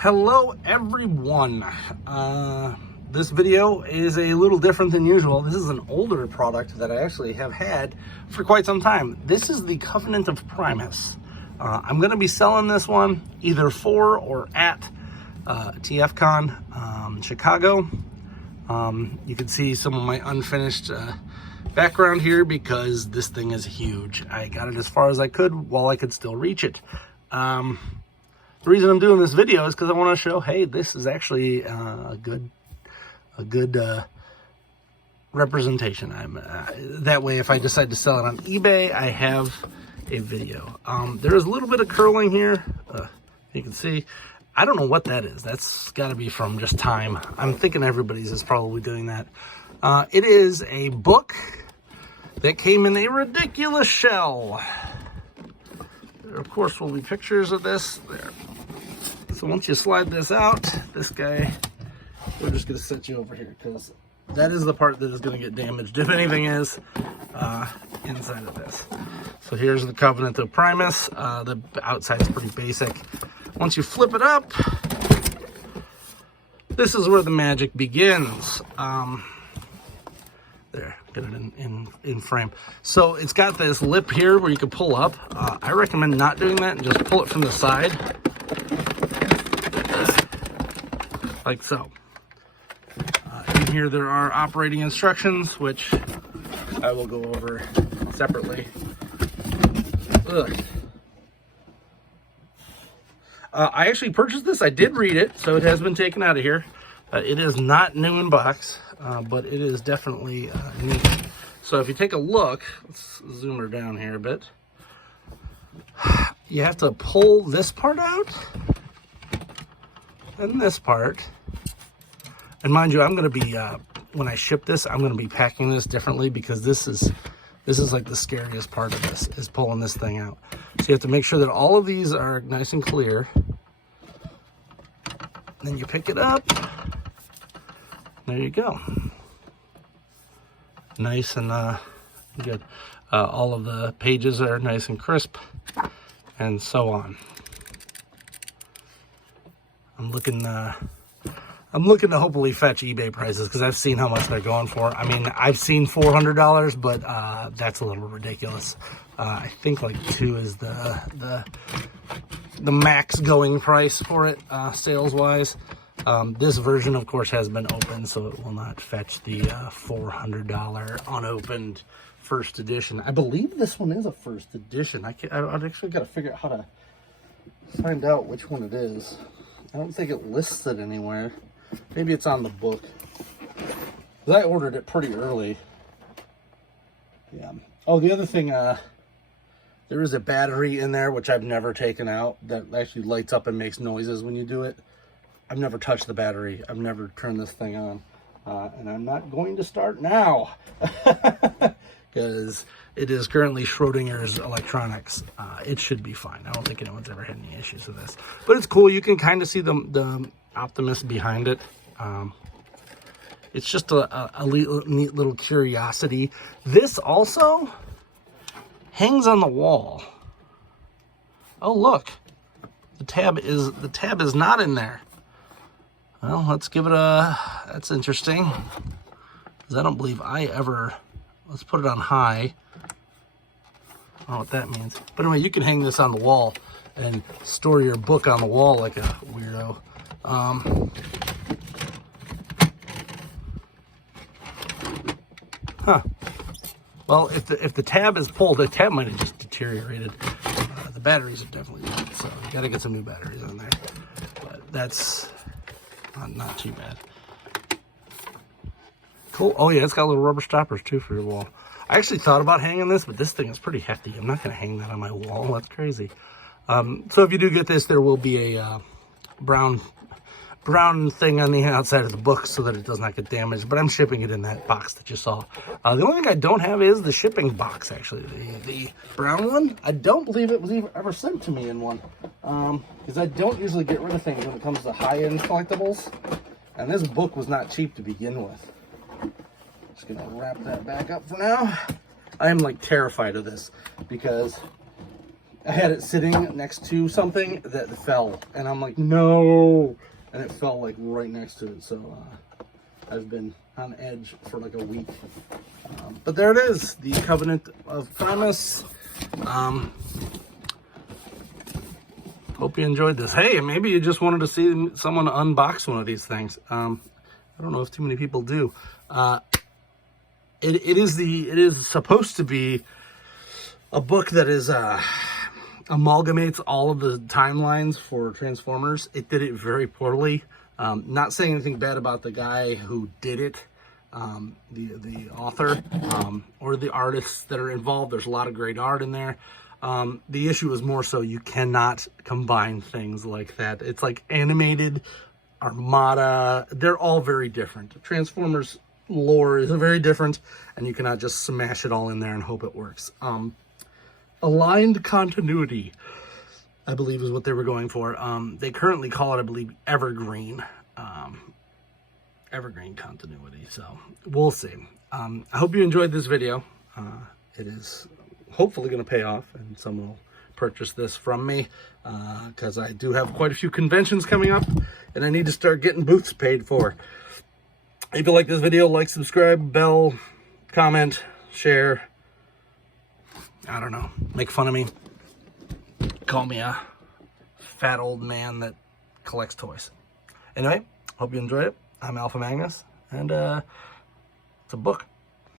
Hello everyone. This video is a little different than usual. This is an older product that I actually have had for quite some time. This is the Covenant of Primus. I'm going to be selling this one either for or at TFCON Chicago. You can see some of my unfinished background here because this thing is huge. I got it as far as I could while I could still reach it. The reason I'm doing this video is because I want to show, hey, this is actually a good representation. That way, if I decide to sell it on eBay, I have a video. There is a little bit of curling here. You can see. I don't know what that is. That's got to be from just time. I'm thinking everybody's is probably doing that. It is a book that came in a ridiculous shell. There, of course, will be pictures of this there. So once you slide this out, this guy, we're just going to set you over here because that is the part that is going to get damaged, if anything is, inside of this. So here's the Covenant of Primus. The outside's pretty basic. Once you flip it up, this is where the magic begins. There, get it in frame. So it's got this lip here where you can pull up. I recommend not doing that and just pull it from the side. Like so. In here there are operating instructions, which I will go over separately. I actually purchased this. I did read it, so it has been taken out of here. It is not new in box, but it is definitely neat. So if you take a look, let's zoom her down here a bit. You have to pull this part out and this part. And mind you, I'm going to be, when I ship this, I'm going to be packing this differently because this is like the scariest part of this, is pulling this thing out. So you have to make sure that all of these are nice and clear. Then you pick it up. There you go. Nice and good. All of the pages are nice and crisp, and so on. I'm looking to hopefully fetch eBay prices because I've seen how much they're going for. I mean, I've seen $400, but that's a little ridiculous. I think like 2 is the max going price for it, sales-wise. This version, of course, has been opened, so it will not fetch the $400 unopened first edition. I believe this one is a first edition. I've actually got to figure out how to find out which one it is. I don't think it lists it anywhere. Maybe it's on the book. I ordered it pretty early. Yeah. Oh, the other thing, there is a battery in there, which I've never taken out, that actually lights up and makes noises when you do it. I've never touched the battery. I've never turned this thing on. And I'm not going to start now. Because it is currently Schrodinger's electronics. It should be fine. I don't think anyone's ever had any issues with this. But it's cool. You can kind of see the Optimus behind it. It's just a neat little curiosity. This also hangs on the wall. Oh, look. The tab is not in there. Well, let's give it that's interesting. Because I don't believe I ever... Let's put it on high. I don't know what that means. But anyway, you can hang this on the wall and store your book on the wall like a weirdo. Well, if the tab is pulled, the tab might have just deteriorated. The batteries are definitely dead, so you got to get some new batteries in there. But that's not too bad. Cool. Oh yeah, it's got little rubber stoppers too for your wall. I actually thought about hanging this, but this thing is pretty hefty. I'm not going to hang that on my wall. That's crazy. So if you do get this, there will be a brown thing on the outside of the book so that it does not get damaged. But I'm shipping it in that box that you saw. The only thing I don't have is the shipping box, actually. The brown one, I don't believe it was ever sent to me in one. Because I don't usually get rid of things when it comes to high-end collectibles. And this book was not cheap to begin with. Just gonna wrap that back up for now. I am like terrified of this because I had it sitting next to something that fell, and I'm like, no, and it fell like right next to it. So I've been on edge for like a week. But there it is, the Covenant of Primus. Hope you enjoyed this. Hey, maybe you just wanted to see someone unbox one of these things. I don't know if too many people do. It is supposed to be a book that is amalgamates all of the timelines for Transformers. It did it very poorly. Not saying anything bad about the guy who did it, the author, or the artists that are involved. There's a lot of great art in there. The issue is more so you cannot combine things like that. It's like animated, Armada, they're all very different. Transformers lore is very different, and you cannot just smash it all in there and hope it works. Aligned continuity, I believe, is what they were going for. They currently call it, I believe, evergreen. Evergreen continuity. So we'll see. I hope you enjoyed this video. It is hopefully going to pay off, and someone will purchase this from me, because I do have quite a few conventions coming up, and I need to start getting booths paid for. If you like this video, like, subscribe, bell, comment, share. I don't know. Make fun of me. Call me a fat old man that collects toys. Anyway, hope you enjoyed it. I'm Alpha Magnus, and it's a book.